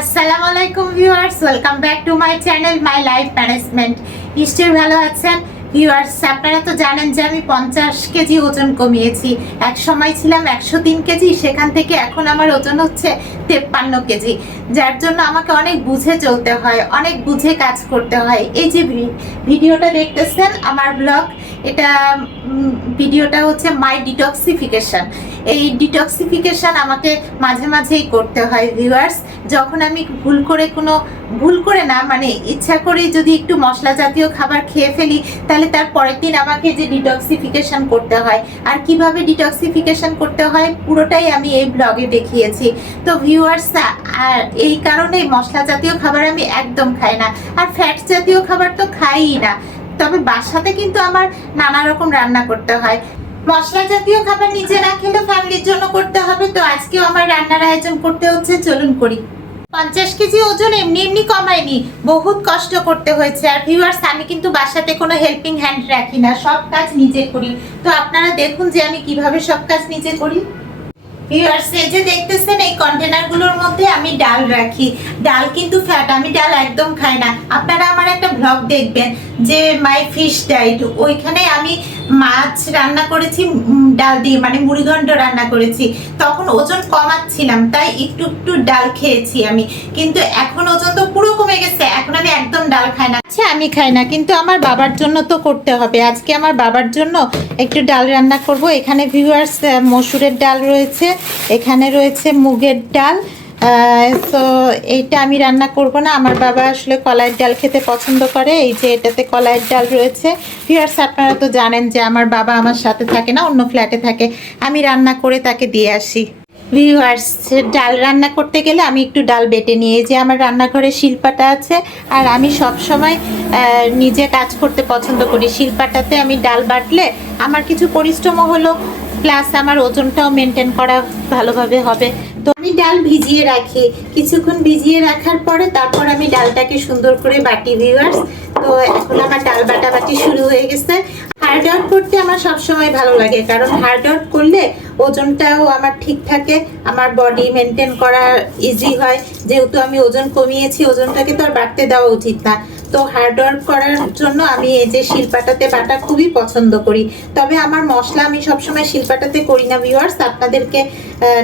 আসসালামু আলাইকুম viewers, welcome back to my channel my life management. নিশ্চয়ই ভালো আছেন ভিউয়ার্স। আপনারা তো জানেন যে আমি 50 কেজি ওজন কমিয়েছি। এক সময় ছিলাম 103 কেজি, সেখান থেকে এখন আমার ওজন হচ্ছে 53 কেজি। যার জন্য আমাকে অনেক বুঝে চলতে হয়, অনেক বুঝে কাজ করতে হয়। এই যে ভিডিওটা দেখতেছেন আমার ব্লগ, এটা ভিডিওটা হচ্ছে মাই ডিটক্সিফিকেশন। এই ডিটক্সিফিকেশন আমাকে মাঝে মাঝেই করতে হয় ভিউয়ার্স। যখন আমি ভুল করে না, মানে ইচ্ছা করে যদি একটু মশলা জাতীয় খাবার খেয়ে ফেলি, তাহলে তার পরের দিন আমাকে যে ডিটক্সিফিকেশন করতে হয়। আর কিভাবে ডিটক্সিফিকেশন করতে হয় পুরোটাই আমি এই ব্লগে দেখিয়েছি। তো ভিউয়ার্স, আর এই কারণেই মশলা জাতীয় খাবার আমি একদম খাই না, আর ফ্যাট জাতীয় খাবার তো খাইই না। তবে বাসাতে কিন্তু আমার নানা রকম রান্না করতে হয়। মশলা জাতীয় খাবার নিজে না খেলে ফ্যামিলির জন্য করতে হবে। তো আজকেও আমার রান্নার আয়োজন করতে হচ্ছে, চলুন করি। 50 কেজি ওজন এমনি কমায়নি, বহুত কষ্ট করতে হয়েছে। আর ভিউয়ার্স, আমি কিন্তু বাসাতে কোনো হেল্পিং হ্যান্ড রাখি না, সব কাজ নিজে করি। তো আপনারা দেখুন যে আমি কিভাবে সব কাজ নিজে করি। ভিউয়ার্স, এই যে দেখতেছেন, এই কন্টেনারগুলোর মধ্যে আমি ডাল রাখি। ডাল কিন্তু ফ্যাট, আমি ডাল একদম খাই না। আপনারা আমার একটা ব্লগ দেখবেন যে মাই ফিশ ডায়েট, ওইখানে আমি মাছ রান্না করেছি ডাল দিয়ে, মানে মুড়িঘণ্ট রান্না করেছি। তখন ওজন কমাচ্ছিলাম, তাই একটু একটু ডাল খেয়েছি আমি। কিন্তু এখন ওজন তো পুরো কমে গেছে, এখন আমি একদম ডাল খাই না। আচ্ছা, আমি খাই না, কিন্তু আমার বাবার জন্য তো করতে হবে। আজকে আমার বাবার জন্য একটু ডাল রান্না করব। এখানে ভিউয়ার্স মসুরের ডাল রয়েছে, এখানে রয়েছে মুগের ডাল। তো এইটা আমি রান্না করব না, আমার বাবা আসলে কলাইয়ের ডাল খেতে পছন্দ করে। এই যে এটাতে কলাইয়ের ডাল রয়েছে। ভিউয়ার্স, আপনারা তো জানেন যে আমার বাবা আমার সাথে থাকে না, অন্য ফ্ল্যাটে থাকে। আমি রান্না করে তাকে দিয়ে আসি। ভিউয়ার্স, ডাল রান্না করতে গেলে আমি একটু ডাল বেটে নিই। এই যে আমার রান্নাঘরে শিলপাটা আছে, আর আমি সব সময় নিজে কাজ করতে পছন্দ করি। শিলপাটাতে আমি ডাল বাটলে আমার কিছু পরিশ্রমও হলো, প্লাস আমার ওজনটাও মেনটেন করা ভালোভাবে হবে। তো আমি ডাল ভিজিয়ে রাখি, কিছুক্ষণ ভিজিয়ে রাখার পরে তারপর আমি ডালটাকে সুন্দর করে বাটি ভিউয়ার্স। তো এখন আমার ডাল বাটাবাটি শুরু হয়ে গেছে। হার্ড ওয়ার্ক করতে আমার সবসময় ভালো লাগে, কারণ হার্ড ওয়ার্ক করলে ওজনটাও আমার ঠিক থাকে, আমার বডি মেনটেন করা ইজি হয়। যেহেতু আমি ওজন কমিয়েছি, ওজনটাকে তো আর বাড়তে দেওয়া উচিত না। তো হার্ড ওয়ার্ক করার জন্য আমি এই যে শিলপাটাতে বাটা খুবই পছন্দ করি। তবে আমার মশলা আমি সবসময় শিলপাটাতে করি না ভিউয়ার্স। আপনাদেরকে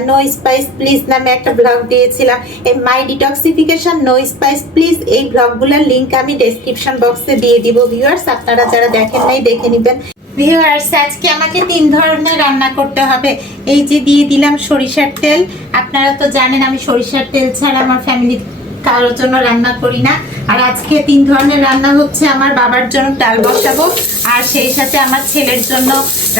নো স্পাইস প্লিজ নামে একটা ব্লগ দিয়েছিলাম, এই মাই ডিটক্সিফিকেশন নো স্পাইস প্লিজ। এই ব্লগগুলোর লিঙ্ক আমি ডেসক্রিপশন বক্সে দিয়ে দিব ভিউয়ার্স, আপনারা যারা দেখেন নাই দেখে নেবেন। ভিউয়ার্স, আজকে আমাকে 3 ধরনের রান্না করতে হবে। এই যে দিয়ে দিলাম সরিষার তেল। আপনারা তো জানেন আমি সরিষার তেল ছাড়া আমার ফ্যামিলির কারোর জন্য রান্না করি না। আর আজকে 3 ধরনের রান্না হচ্ছে। আমার বাবার জন্য ডাল বসাবো, আর সেই সাথে আমার ছেলের জন্য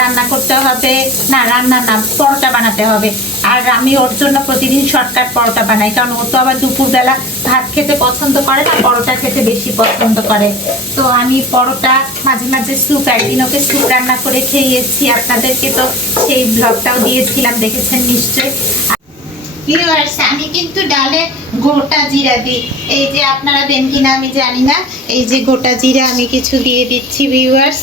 রান্না করতে হবে, না রান্না না, পরোটা বানাতে হবে। আর আমি ওর জন্য প্রতিদিন শর্টকাট পরোটা বানাই, কারণ ও তো আবার দুপুরবেলা ভাত খেতে পছন্দ করে না, পরোটা খেতে বেশি পছন্দ করে। তো আমি পরোটা, মাঝে মাঝে স্যুপ, একদিন ওকে স্যুপ রান্না করে খেয়েছি আপনাদেরকে, তো সেই ব্লগটাও দিয়েছিলাম, দেখেছেন নিশ্চয়ই। ভিউয়ার্স, আমি কিন্তু ডালে গোটা জিরা দিই। এই যে আপনারা দেন কিনা আমি জানি না, এই যে গোটা জিরা আমি কিছু দিয়ে দিচ্ছি ভিউয়ার্স।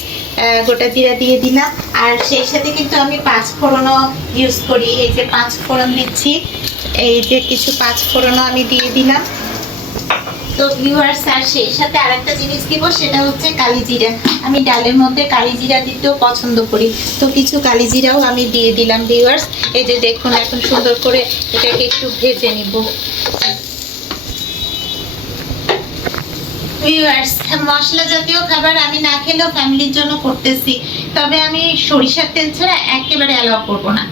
গোটা জিরা দিয়ে দিলাম, আর সেই সাথে কিন্তু আমি 5 ফোড়নও ইউজ করি। এই যে 5 ফোড়ন দিচ্ছি, এই যে কিছু 5 ফোড়নও আমি দিয়ে দিলাম। তো ভিউয়ার্স, আর সেই সাথে আরেকটা জিনিস দিব, সেটা হচ্ছে কালি জিরা। আমি ডালের মধ্যে কালি জিরা দিতেও পছন্দ করি, তো কিছু কালি জিরাও আমি দিয়ে দিলাম ভিউয়ার্স। এই যে দেখুন, এখন সুন্দর করে এটাকে একটু ভেজে নিব ভিউয়ার্স। মশলা জাতীয় খাবার আমি না খেলেও ফ্যামিলির জন্য করতেছি, তবে আমি সরিষার তেল ছাড়া একেবারে অ্যালাউ করবো না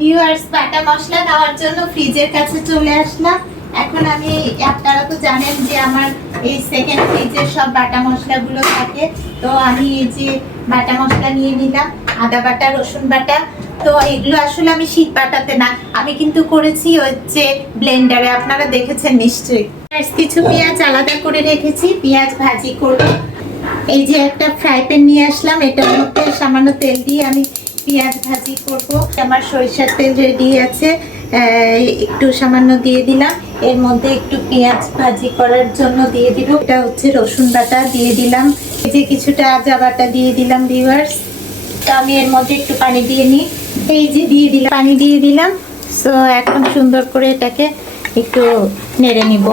ভিউয়ার্স। বাটা মশলা নেওয়ার জন্য ফ্রিজের কাছে চলে আসলাম। এখন আমি, আপনারা তো জানেন যে আমার এই সেকেন্ড ফ্রিজে সব বাটা মশলাগুলো থাকে। তো আমি এই যে বাটা মশলা নিয়ে নিলাম, আদা বাটা, রসুন বাটা। তো এগুলো আসলে আমি শীত বাটাতে না, আমি কিন্তু করেছি হচ্ছে ব্লেন্ডারে, আপনারা দেখেছেন নিশ্চয়ই। কিছু পেঁয়াজ আলাদা করে রেখেছি, পেঁয়াজ ভাজি করব। এই যে একটা ফ্রাই প্যান নিয়ে আসলাম, এটার মধ্যে সামান্য তেল দিয়ে আমি পেঁয়াজ ভাজি করব। আমার সরিষার তেল রেডি আছে, একটু সামান্য দিয়ে দিলাম। এর মধ্যে একটু পেঁয়াজ ভাজি করার জন্য দিয়ে দিব, এটা হচ্ছে রসুন বাটা দিয়ে দিলাম। এই যে কিছুটা আদা বাটা দিয়ে দিলাম ভিউয়ার্স। তো আমি এর মধ্যে একটু পানি দিয়ে নিই, এই যে দিয়ে দিলাম, পানি দিয়ে দিলাম। সো এখন সুন্দর করে এটাকে একটু নেড়ে নিব।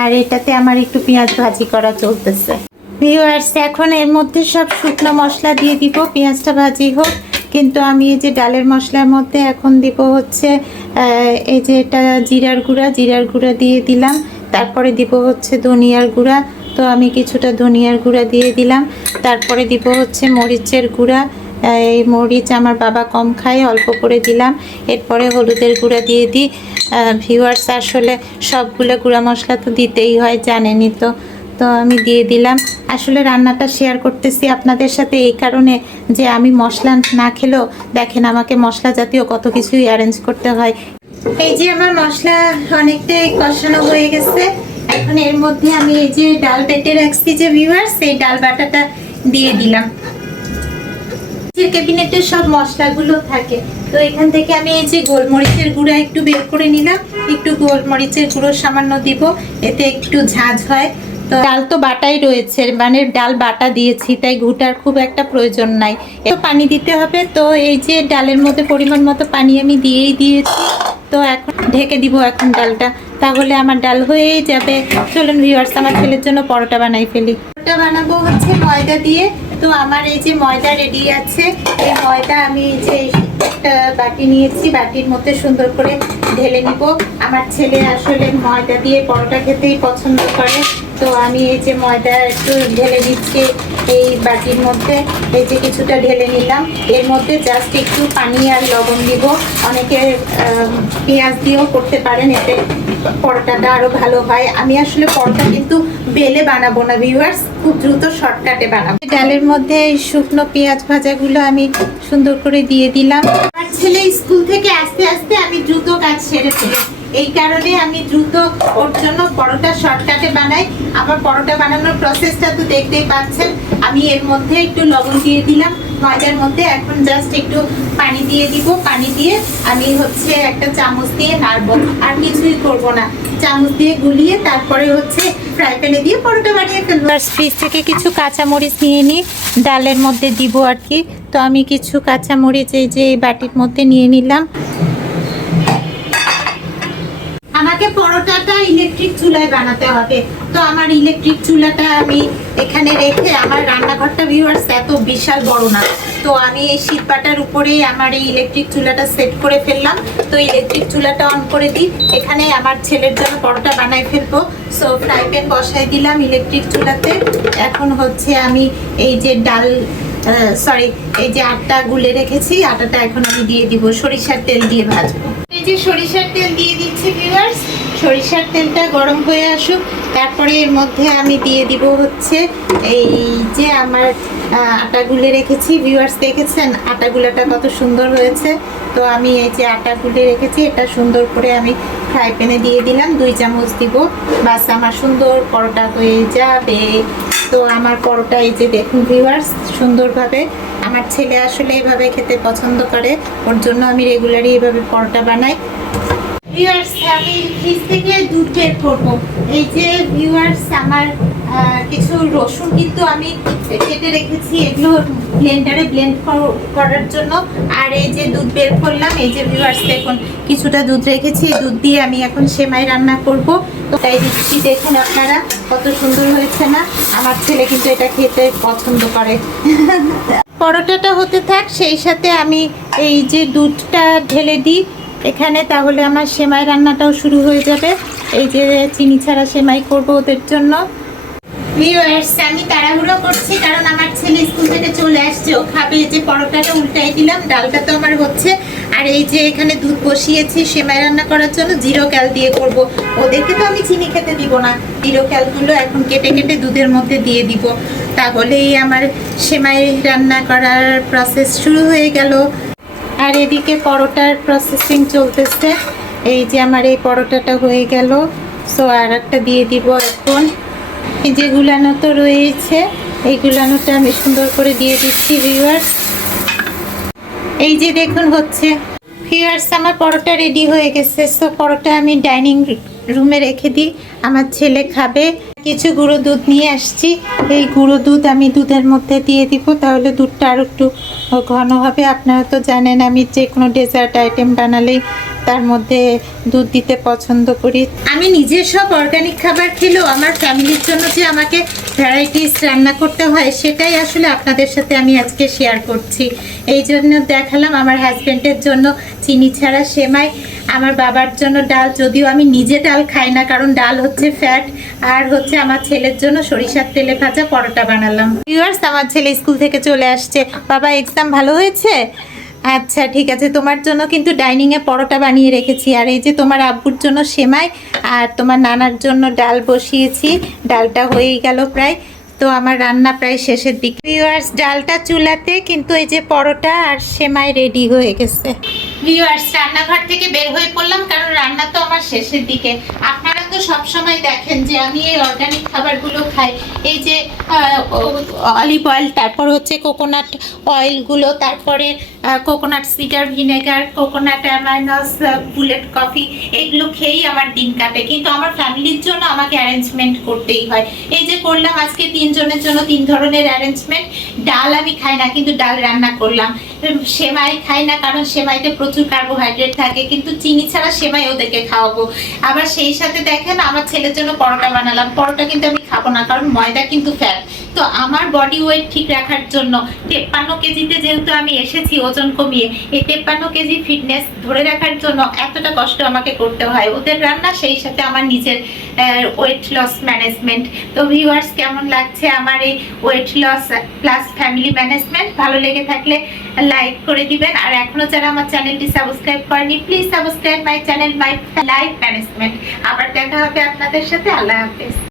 আর এটাতে আমার একটু পেঁয়াজ ভাজি করা চলতেছে। ভিউয়ার্স, এখন এর মধ্যে সব শুকনো মশলা দিয়ে দিব, পেঁয়াজটা ভাজি হোক। কিন্তু আমি এই যে ডালের মশলার মধ্যে এখন দিব হচ্ছে এই যে এটা জিরার গুঁড়া দিয়ে দিলাম। তারপরে দিব হচ্ছে ধনিয়ার গুঁড়া, তো আমি কিছুটা ধনিয়ার গুঁড়া দিয়ে দিলাম। তারপরে দিব হচ্ছে মরিচের গুঁড়া, এই মরিচ আমার বাবা কম খায়, অল্প করে দিলাম। এরপরে হলুদের গুঁড়া দিয়ে দিই। ভিউয়ার্স, আসলে সবগুলো গুঁড়া মশলা তো দিতেই হয়, জানেনই তো। তো আমি দিয়ে দিলাম। আসলে রান্নাটা শেয়ার করতেছি আপনাদের সাথে এই কারণে যে আমি মশলা না খেলেও দেখেন আমাকে মশলা জাতীয় কত কিছুই অ্যারেঞ্জ করতে হয়। এই যে আমার মশলা অনেকটাই কষানো হয়ে গেছে। এখন এর মধ্যে আমি এই যে ডাল বেটে রাখছি যে ভিউয়ার্স, সেই ডাল বাটাটা দিয়ে দিলাম। ক্যাবিনেটের সব মশলাগুলো থাকে, তো এখান থেকে আমি এই যে গোলমরিচের গুঁড়া একটু বের করে নিলাম। একটু গোলমরিচের গুঁড়ো সামান্য দিব, এতে একটু ঝাঁঝ হয়। তো ডাল তো বাটাই রয়েছে, মানে ডাল বাটা দিয়েছি, তাই ঘুটার খুব একটা প্রয়োজন নাই। একটু পানি দিতে হবে। তো এই যে ডালের মধ্যে পরিমাণ মতো পানি আমি দিয়েই দিয়েছি। তো এখন ঢেকে দিব এখন ডালটা, তাহলে আমার ডাল হয়েই যাবে। চলুন ভিউয়ার্স, আমার ছেলের জন্য পরোটা বানাই ফেলি। পরোটা বানাবো হচ্ছে ময়দা দিয়ে। তো আমার এই যে ময়দা রেডি আছে। এই ময়দা আমি এই যে একটা বাটি নিয়েছি, বাটির মধ্যে সুন্দর করে ঢেলে নিব। আমার ছেলে আসলে ময়দা দিয়ে পরোটা খেতেই পছন্দ করে, তো আমি এই যে ময়দা একটু ঢেলে দিচ্ছি এই বাটির মধ্যে। এই যে কিছুটা ঢেলে নিলাম। এর মধ্যে জাস্ট একটু পানি আর লবণ দিব। অনেকে পেঁয়াজ দিয়েও করতে পারেন, এতে পরোটাটা আরো ভালো হয়। আমি আসলে পরোটা কিন্তু বেলে বানাবো না ভিউয়ার্স, খুব দ্রুত শর্টকাটে বানাবো। ডালের মধ্যে এই শুকনো পেঁয়াজ ভাজাগুলো আমি সুন্দর করে দিয়ে দিলাম। আমার ছেলে স্কুল থেকে আস্তে আস্তে আমি দ্রুত কাজ সেরে ফেলি, এই কারণে আমি দ্রুত ওর জন্য পরোটা শর্টকাটে বানাই। আমার পরোটা বানানোর প্রসেসটা তো দেখতেই পাচ্ছেন। আমি এর মধ্যে একটু লবণ দিয়ে দিলাম ময়দার মধ্যে। এখন জাস্ট একটু পানি দিয়ে দিব। পানি দিয়ে আমি হচ্ছে একটা চামচ দিয়ে নাড়বো, আর কিছুই করব না। চামচ দিয়ে গুলিয়ে তারপরে হচ্ছে ফ্রাই প্যানে দিয়ে পরোটা বানিয়ে ফেলবো। ফ্রিজ থেকে কিছু কাঁচামরিচ নিয়ে নিই, ডালের মধ্যে দিব আর কি। তো আমি কিছু কাঁচামরিচ এই যে বাটির মধ্যে নিয়ে নিলাম। আমাকে পরোটাটা ইলেকট্রিক চুলায় বানাতে হবে, তো আমার ইলেকট্রিক চুলাটা আমি এখানে রেখে, আমার রান্নাঘরটা ভিউয়ার্স এত বিশাল বড় না, তো আমি এই শীতপাটার উপরেই আমার এই ইলেকট্রিক চুলাটা সেট করে ফেললাম। তো ইলেকট্রিক চুলাটা অন করে দিই, এখানে আমার ছেলের জন্য পরোটা বানাই ফেলবো। সো ফ্রাই প্যান বসাই দিলাম ইলেকট্রিক চুলাতে। এখন হচ্ছে আমি এই যে এই যে আটা গুলে রেখেছি, আটাটা এখন আমি দিয়ে দিব। সরিষার তেল দিয়ে ভাজবো। এই যে সরিষার তেল দিয়ে দিচ্ছি ভিউয়ার্স। সরিষার তেলটা গরম হয়ে আসুক, তারপরে এর মধ্যে আমি দিয়ে দিব হচ্ছে এই যে আমার আটা গুলে রেখেছি। ভিউয়ার্স, দেখেছেন আটা গুলাটা কত সুন্দর হয়েছে। তো আমি এই যে আটা গুলে রেখেছি, এটা সুন্দর করে আমি ফ্রাই প্যানে দিয়ে দিলাম। 2 চামচ দিব, বাস আমার সুন্দর পরোটা হয়ে যাবে। তো আমার পরোটা এই যে দেখুন ভিউয়ার্স, সুন্দরভাবে। আমার ছেলে আসলে এভাবে খেতে পছন্দ করে, ওর জন্য আমি রেগুলারই এভাবে পরোটা বানাই। ভিউয়ার্স, আমি ফ্রিজ থেকে দুধ বের করবো। এই যে ভিউয়ার্স, আমার কিছু রসুন কিন্তু আমি কেটে রেখেছি, এগুলো ব্লেন্ডারে ব্লেন্ড করার জন্য। আর এই যে দুধ বের করলাম, এই যে ভিউয়ার্স দেখুন কিছুটা দুধ রেখেছি, এই দুধ দিয়ে আমি এখন সেমাই রান্না করব। তো তাই দিচ্ছি, দেখুন আপনারা কত সুন্দর হয়েছে না? আমার ছেলে কিন্তু এটা খেতে পছন্দ করে। পরোটাটা হতে থাক, সেই সাথে আমি এই যে দুধটা ঢেলে দিই এখানে, তাহলে আমার সেমাই রান্নাটাও শুরু হয়ে যাবে। এই যে চিনি ছাড়া সেমাই করব ওদের জন্য। ভিউয়ার্স, আমি তাড়াহুড়ো করছি কারণ আমার ছেলে স্কুল থেকে চলে আসছে, ও খাবে। এই যে পরোটাটা উল্টাই দিলাম, ডালটা তো আমার হচ্ছে। আর এই যে এখানে দুধ বসিয়েছি সেমাই রান্না করার জন্য, 0 ক্যাল দিয়ে করব। ওদেরকে তো আমি চিনি খেতে দিব না, 0 ক্যালগুলো এখন কেটে কেটে দুধের মধ্যে দিয়ে দিব, তাহলেই আমার সেমাই রান্না করার প্রসেস শুরু হয়ে গেল। আর এদিকে পরোটার প্রসেসিং চলতেছে। এই যে আমার এই পরোটাটা হয়ে গেল। সো আর একটা দিয়ে দিব এখন। এই যে গুলানো তো রয়েছে, এই গুলানোটা আমি সুন্দর করে দিয়ে দিচ্ছি ভিউয়ার্স। এই যে দেখুন হচ্ছে। ভিউয়ার্স, আমার পরোটা রেডি হয়ে গেছে। সো পরোটা আমি ডাইনিং রুমে রেখে দিই, আমার ছেলে খাবে। কিছু গুঁড়ো দুধ নিয়ে আসছি, এই গুঁড়ো দুধ আমি দুধের মধ্যে দিয়ে দিব, তাহলে দুধটা আর একটু ঘন হবে। আপনারা তো জানেন আমি যে কোনো ডেজার্ট আইটেম বানালেই তার মধ্যে দুধ দিতে পছন্দ করি। আমি নিজে সব অর্গানিক খাবার খেলেও আমার ফ্যামিলির জন্য যে আমাকে ভ্যারাইটিস রান্না করতে হয় সেটাই আসলে আপনাদের সাথে আমি আজকে শেয়ার করছি। এই জন্য দেখালাম আমার হাজব্যান্ডের জন্য চিনি ছাড়া সেমাই, আমার বাবার জন্য ডাল, যদিও আমি নিজে ডাল খাই না কারণ ডাল হচ্ছে ফ্যাট, আর হচ্ছে আমার ছেলের জন্য সরিষার তেলে ভাজা পরোটা বানালাম। ভিউয়ার্স, আমার ছেলে স্কুল থেকে চলে আসছে। বাবা, এক্সাম ভালো হয়েছে? আচ্ছা ঠিক আছে, তোমার জন্য কিন্তু ডাইনিংয়ে পরোটা বানিয়ে রেখেছি, আর এই যে তোমার আব্বুর জন্য সেমাই আর তোমার নানার জন্য ডাল বসিয়েছি। ডালটা হয়েই গেল প্রায়, তো আমার রান্না প্রায় শেষের দিকে। ভিউয়ার্স, ডালটা চুলাতে, কিন্তু এই যে পরোটা আর সেমাই রেডি হয়ে গেছে। ভিউয়ার্স, রান্নাঘর থেকে বের হয়ে পড়লাম কারণ রান্না তো আমার শেষের দিকে। আপনারা তো সবসময় দেখেন যে আমি এই অর্গানিক খাবারগুলো খাই, এই যে অলিভ অয়েল, তারপর হচ্ছে কোকোনাট অয়েলগুলো, তারপরে coconut cider vinegar, coconut aminos, bullet coffee, এগুলো খেয়েই আমার দিন কাটে। কিন্তু আমার ফ্যামিলির জন্য আমাকে অ্যারেঞ্জমেন্ট করতেই হয়। এই যে করলাম আজকে 3 জনের জন্য 3 ধরনের অ্যারেঞ্জমেন্ট। ডাল আমি খাই না কিন্তু ডাল রান্না করলাম। সেমাই খাই না কারণ সেমাইতে প্রচুর কার্বোহাইড্রেট থাকে, কিন্তু চিনি ছাড়া সেমাই ওদেরকে খাওয়াবো। আবার সেই সাথে দেখেন আমার ছেলের জন্য পরোটা বানালাম। পরোটা কিন্তু আমি খাবো না কারণ ময়দা কিন্তু ফ্যাট। তো আমার বডি ওয়েট ঠিক রাখার জন্য 53 কেজিতে যেহেতু আমি এসেছি ওজন কমিয়ে, এই 53 কেজি ফিটনেস ধরে রাখার জন্য এতটা কষ্ট আমাকে করতে হয়। ওদের রান্না, সেই সাথে আমার নিজের ওয়েট লস ম্যানেজমেন্ট। তো ভিউয়ার্স, কেমন লাগছে আমার এই weight loss plus family management? ভালো লেগে থাকলে লাইক করে দিবেন, আর এখনো যারা আমার চ্যানেলটি সাবস্ক্রাইব করেনি please subscribe my channel my life management. আবার দেখা হবে আপনাদের সাথে। আল্লাহ হাফেজ।